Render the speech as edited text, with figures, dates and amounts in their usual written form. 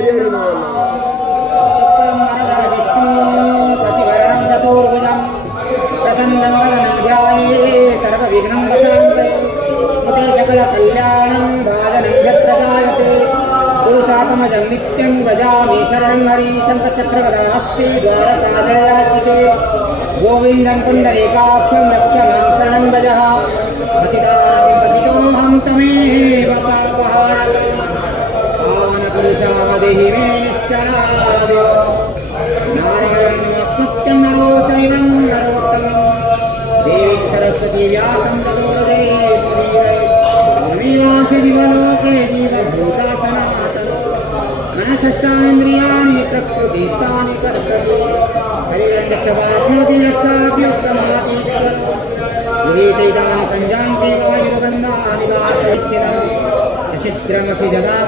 हरि हरि बोल शशिवर्णं चतुर्भुजं प्रसन्नं वदनं ध्यायेत् सर्वविघ्नं प्रशान्ते स्मृते सकलकल्याणं भाजनं यत्र जायते पुरुषात्मजं नित्यं व्रजामि शरणं हरिशङ्खचक्रगदाहस्ते द्वारकादयाचिते गोविन्दं पुण्डरीकाक्षं रक्षमां शरणं व्रजः पतितोऽहं तमेव पापहारं पुरुषामदेहि मे निश्चलादि नारायणं स्मृत्यं नरो चैवं नरोत्तमं देवी सरस्वती व्यासं ततो नमेवासि जीवलोके जीवभूता सनातनो मनसष्टानीन्द्रियाणि प्रकृतिस्थानि कर्तव्य हरिरञ्च वाप्नोति यच्चाप्युत्तमातीश्वर गृहीतैतानि सञ्जान्ति वायुर्गन्धानि वासयत्यनं चित्रमपि जगा